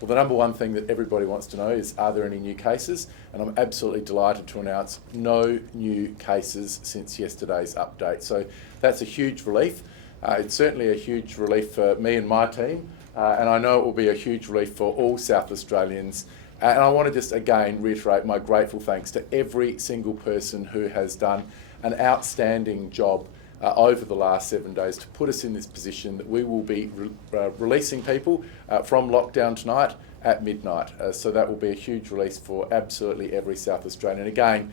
Well, the number one thing that everybody wants to know is, are there any new cases? And I'm absolutely delighted to announce no new cases since yesterday's update. So that's a huge relief. It's certainly a huge relief for me and my team, and I know it will be a huge relief for all South Australians. And I want to just again reiterate my grateful thanks to every single person who has done an outstanding job over the last 7 days to put us in this position that we will be releasing people from lockdown tonight at midnight. So that will be a huge release for absolutely every South Australian. And again,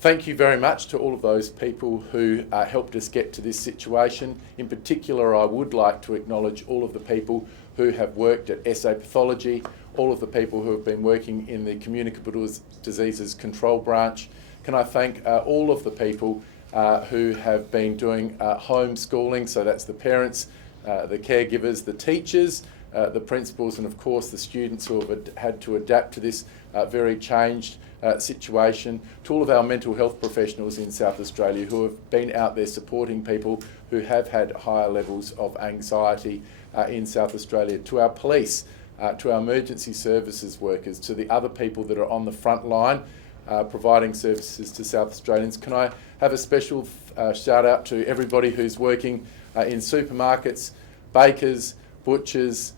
thank you very much to all of those people who helped us get to this situation. In particular, I would like to acknowledge all of the people who have worked at SA Pathology, all of the people who have been working in the Communicable Diseases Control Branch. Can I thank all of the people who have been doing homeschooling, so that's the parents, the caregivers, the teachers, the principals, and of course the students who have had to adapt to this very changed situation, to all of our mental health professionals in South Australia who have been out there supporting people who have had higher levels of anxiety in South Australia, to our police, to our emergency services workers, to the other people that are on the front line providing services to South Australians. Can I have a special shout out to everybody who's working in supermarkets, bakers, butchers,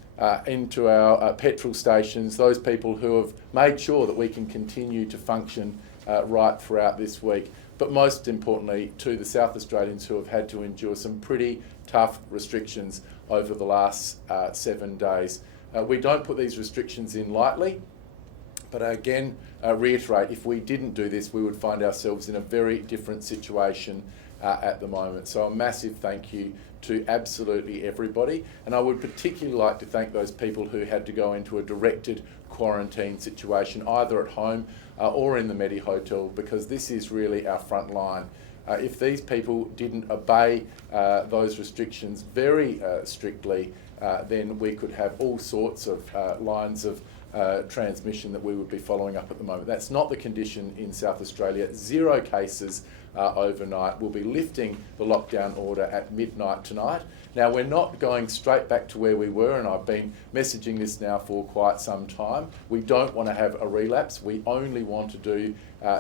into our petrol stations, those people who have made sure that we can continue to function right throughout this week. But most importantly, to the South Australians who have had to endure some pretty tough restrictions over the last 7 days. We don't put these restrictions in lightly, but again, reiterate, if we didn't do this, we would find ourselves in a very different situation at the moment. So a massive thank you to absolutely everybody. And I would particularly like to thank those people who had to go into a directed quarantine situation, either at home or in the Medi Hotel, because this is really our front line. If these people didn't obey those restrictions very strictly, then we could have all sorts of lines of transmission that we would be following up at the moment. That's not the condition in South Australia. 0 cases overnight. We'll be lifting the lockdown order at midnight tonight. Now, we're not going straight back to where we were, and I've been messaging this now for quite some time. We don't want to have a relapse. We only want to do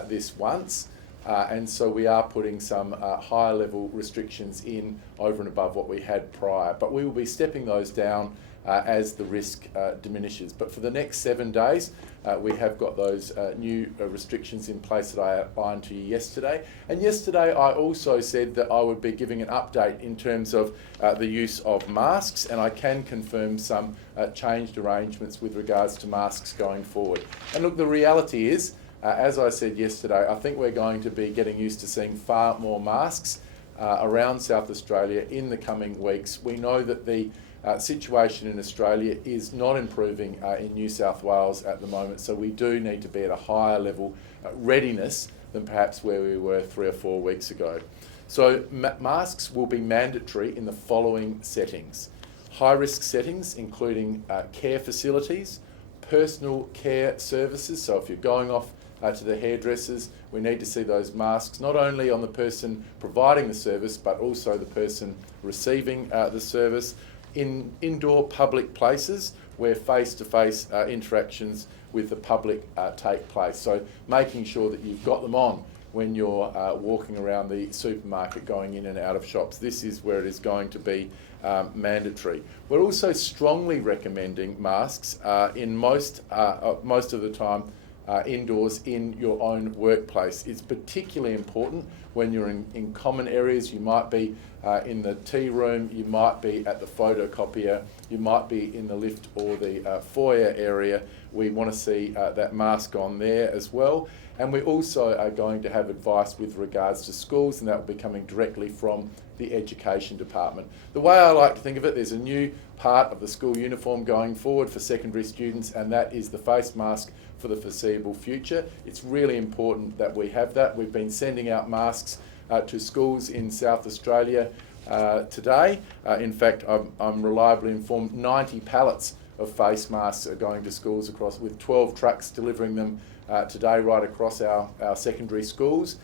this once. And so we are putting some higher level restrictions in over and above what we had prior. But we will be stepping those down as the risk diminishes. But for the next 7 days, we have got those new restrictions in place that I outlined to you yesterday. And yesterday I also said that I would be giving an update in terms of the use of masks, and I can confirm some changed arrangements with regards to masks going forward. And look, the reality is, as I said yesterday, I think we're going to be getting used to seeing far more masks around South Australia in the coming weeks. We know that the situation in Australia is not improving in New South Wales at the moment, so we do need to be at a higher level readiness than perhaps where we were 3 or 4 weeks ago. So masks will be mandatory in the following settings: high-risk settings, including care facilities, personal care services. So if you're going off to the hairdressers, we need to see those masks not only on the person providing the service, but also the person receiving the service. In indoor public places where face-to-face interactions with the public take place. So making sure that you've got them on when you're walking around the supermarket, going in and out of shops. This is where it is going to be mandatory. We're also strongly recommending masks in most of the time indoors in your own workplace. It's particularly important when you're in common areas. You might be in the tea room, you might be at the photocopier, you might be in the lift or the foyer area. We want to see that mask on there as well. And we also are going to have advice with regards to schools, and that will be coming directly from the Education Department. The way I like to think of it, there's a new part of the school uniform going forward for secondary students, and that is the face mask for the foreseeable future. It's really important that we have that. We've been sending out masks to schools in South Australia today. In fact, I'm reliably informed 90 pallets of face masks are going to schools with 12 trucks delivering them today right across our secondary schools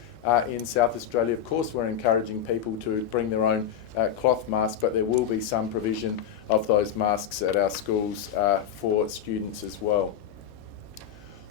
in South Australia. Of course, we're encouraging people to bring their own cloth masks, but there will be some provision of those masks at our schools for students as well.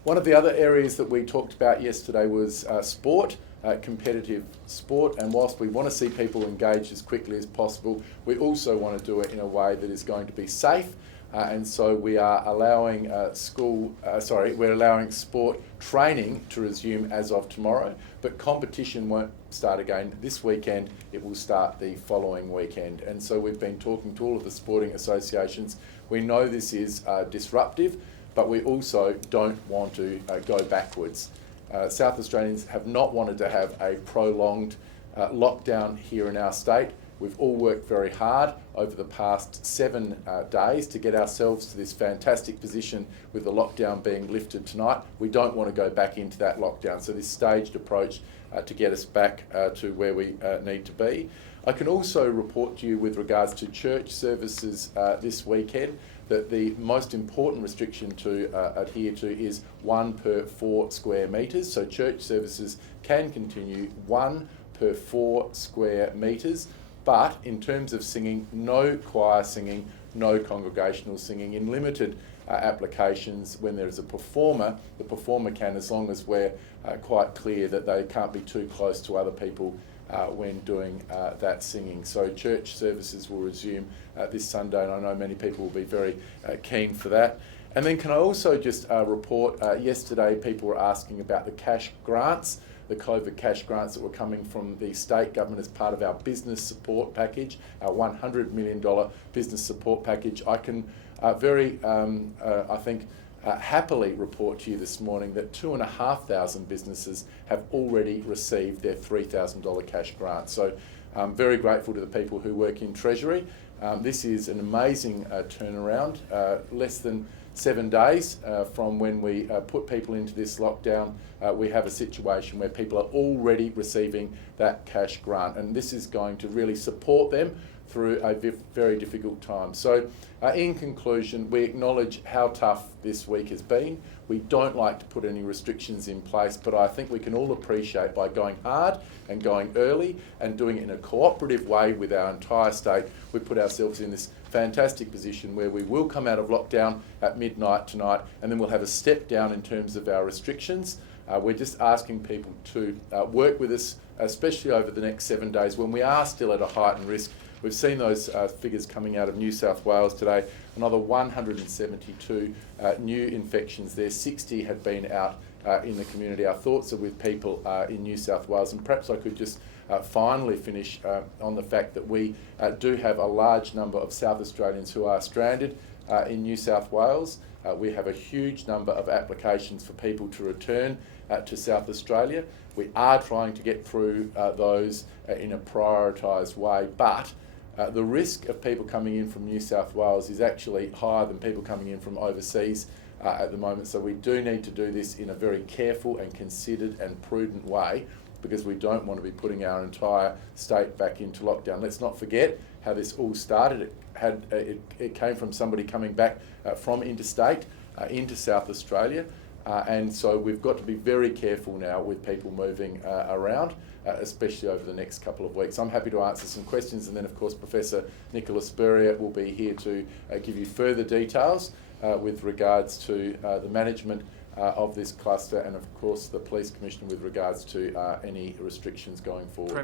One of the other areas that we talked about yesterday was sport, competitive sport, and whilst we want to see people engaged as quickly as possible, we also want to do it in a way that is going to be safe, and so we are allowing we're allowing sport training to resume as of tomorrow, but competition won't start again this weekend, it will start the following weekend. And so we've been talking to all of the sporting associations. We know this is disruptive, but we also don't want to go backwards. South Australians have not wanted to have a prolonged lockdown here in our state. We've all worked very hard over the past 7 days to get ourselves to this fantastic position with the lockdown being lifted tonight. We don't want to go back into that lockdown, so this staged approach to get us back to where we need to be. I can also report to you with regards to church services this weekend that the most important restriction to adhere to is 1 per 4 square metres. So church services can continue 1 per 4 square metres, but in terms of singing, no choir singing, no congregational singing. In limited applications, when there is a performer, the performer can, as long as we're quite clear that they can't be too close to other people when doing that singing. So church services will resume this Sunday, and I know many people will be very keen for that. And then can I also just report, yesterday people were asking about the cash grants, the COVID cash grants that were coming from the state government as part of our business support package, our $100 million business support package. I can happily report to you this morning that 2,500 businesses have already received their $3,000 cash grant. So I'm very grateful to the people who work in Treasury. This is an amazing turnaround, less than 7 days from when we put people into this lockdown. We have a situation where people are already receiving that cash grant, and this is going to really support them through a very difficult time. So in conclusion, we acknowledge how tough this week has been. We don't like to put any restrictions in place, but I think we can all appreciate by going hard and going early and doing it in a cooperative way with our entire state, we put ourselves in this fantastic position where we will come out of lockdown at midnight tonight, and then we'll have a step down in terms of our restrictions. We're just asking people to work with us, especially over the next 7 days when we are still at a heightened risk. We've seen those figures coming out of New South Wales today, another 172 new infections there, 60 had been out in the community. Our thoughts are with people in New South Wales, and perhaps I could just finally finish on the fact that we do have a large number of South Australians who are stranded in New South Wales. We have a huge number of applications for people to return to South Australia. We are trying to get through those in a prioritised way, but the risk of people coming in from New South Wales is actually higher than people coming in from overseas at the moment. So we do need to do this in a very careful and considered and prudent way, because we don't want to be putting our entire state back into lockdown. Let's not forget how this all started. It came from somebody coming back from interstate into South Australia. And so we've got to be very careful now with people moving around, especially over the next couple of weeks. I'm happy to answer some questions, and then of course Professor Nicola Spurrier will be here to give you further details with regards to the management of this cluster, and of course the Police Commissioner with regards to any restrictions going forward.